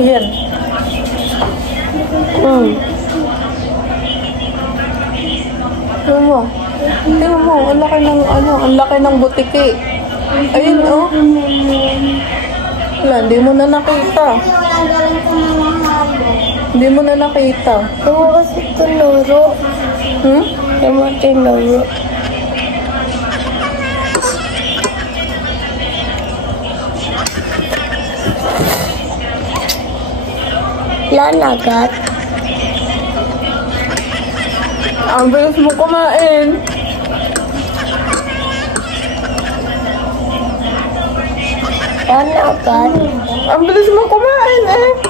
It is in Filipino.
Yan. Tingnan mo, ang laki ng ang laki ng butiki. Ayun, oh. Wala, hindi mo na nakita. Hindi mo na nakita. Ano kasi tinuro? Ano tinuro? Lanagat. Ang bilis mo kumain. Lanagat. Ang bilis mo kumain eh.